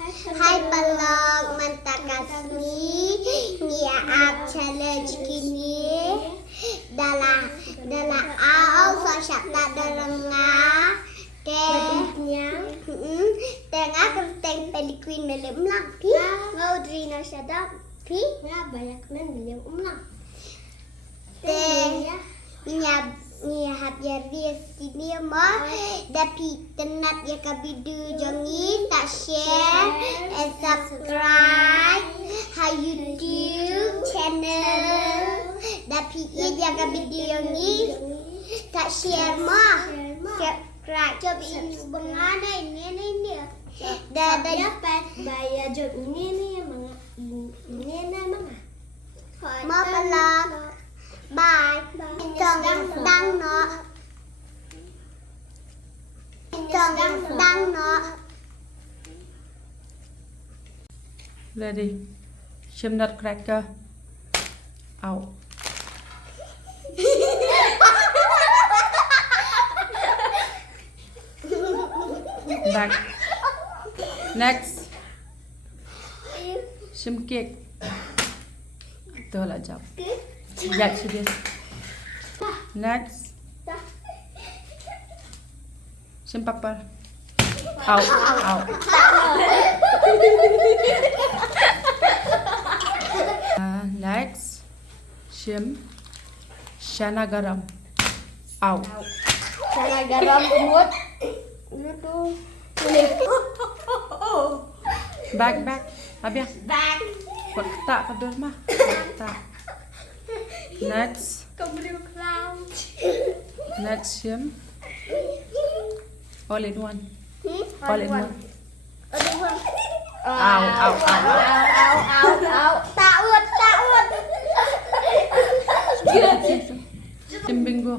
Hyperlog Mantakasni Nia Ab Challenge Kini Dala Ao So Syapta Darenga Tengah Kerteng Peliquin Dalam Lang Pi Ngaudrina Syadab Pi Banyak men Dalam Umlang Nia habia sini mah dapat tenat ya kabidu jangan tak share and subscribe ha YouTube channel dapat ya kabidu ni tak share mah subscribe coba ini bengana ini dah dapat bayar job ini mana ini nama mau pelak bye đăng nó ready chim nutcracker out back next chim cake tôi là chọc dạ chị đi next chim pepper out next chim chana garam out chana garam nuốt back abia back quật tạ cái đôi mà tạ next next chim all in one all in one out tạ ướt chim bingo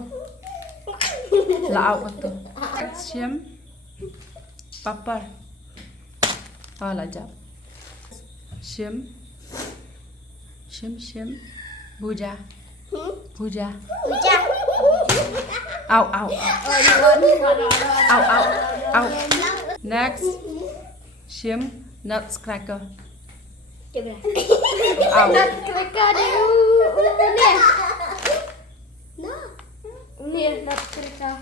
là out betul next chim pepper là jap chim Puja out next chim nutcracker out nutcracker nè nutcracker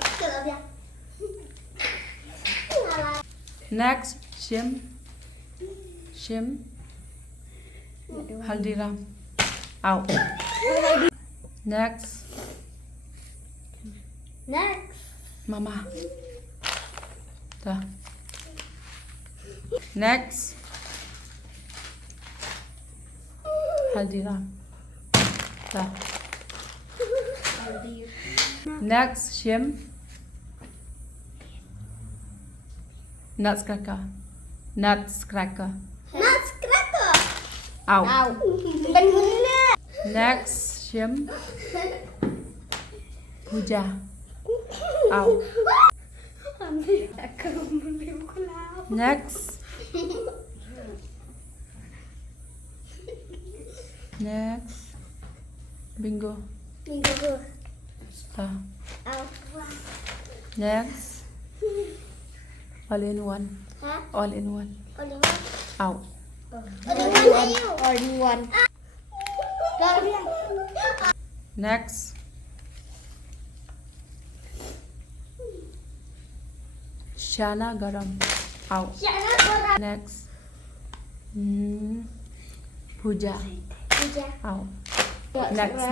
next chim haldiram out next mama ta next haldiram ta next chim nutcracker out next chim puja out next bingo ta next all in one out next chana garam out next puja out next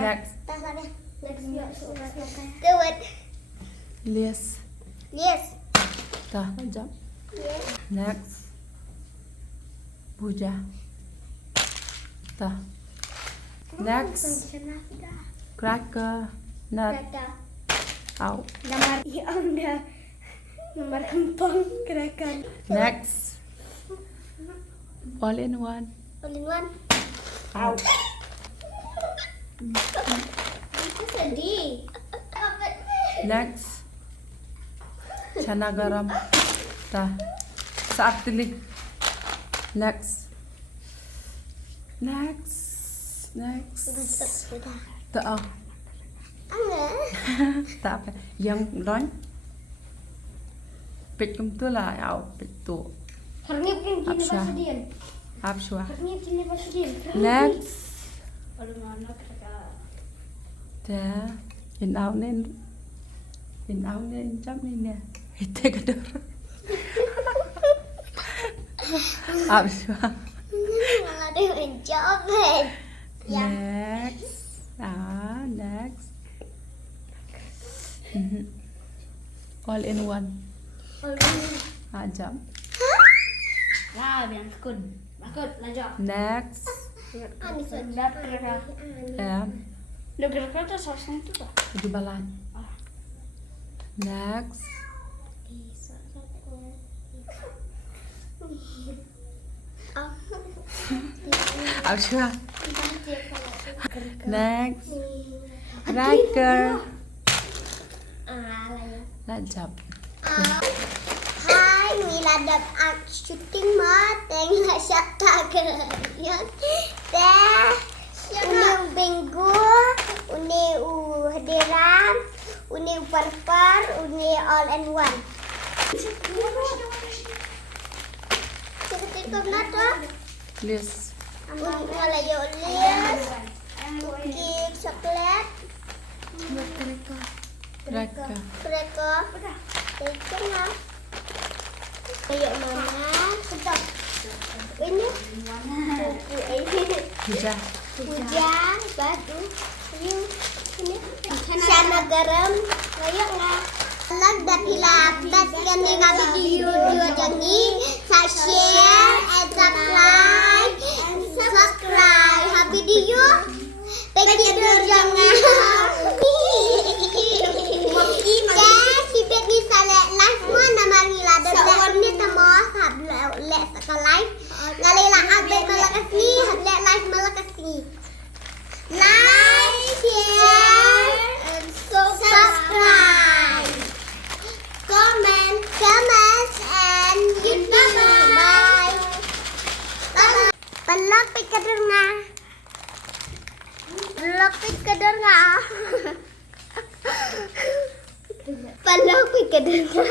do it yes ta jump next puja ta next cracker nut out nomor kempang gerakan next all in one out itu sedih next chana garam ta saat pilih next ta tak apa yang lain pet kum tu lah out pet tu Hernip ini Absya. bahasa dia. Abshwa. Hernip ini bahasa dia. Next. Kalau mana kata Dah. In áo nên chắp lên nè. Hite cái đó. Abshwa. malah dia menjawab. Next. Next. All in one. Jump. Nah, bilang takut. Takut lanjut. Next. Ani sudah gerak. Udah gerak atas sosnya itu pak. Di balan. Next. Abshwa. Next. Riker. Jump. Hai, miladap art shooting mateng syata gerian. Teh, uni benggu, uni hadiran, uni perper, uni all in one. Seperti nata, Please. Malayo lias, cookie coklat, Riker. mereka, tengah. Kayak mama, sedap. Ini buku ini. Hujan, batu, ini sana garam, kayak nggak. Like dan hilap, dan yang nggak video dua jangi, share, and subscribe, happy video, pergi dulu jangan. Kita bisa live mana Marila dan ini semua sahabat lihat sekali. Galila update malah kesini, live malah kesini. Like, share, and subscribe. Comment, and YouTube. Bye. Pelapik kedengar. Pelapik kedengar. Pelapik kedengar.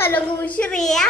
Kalau gue ya.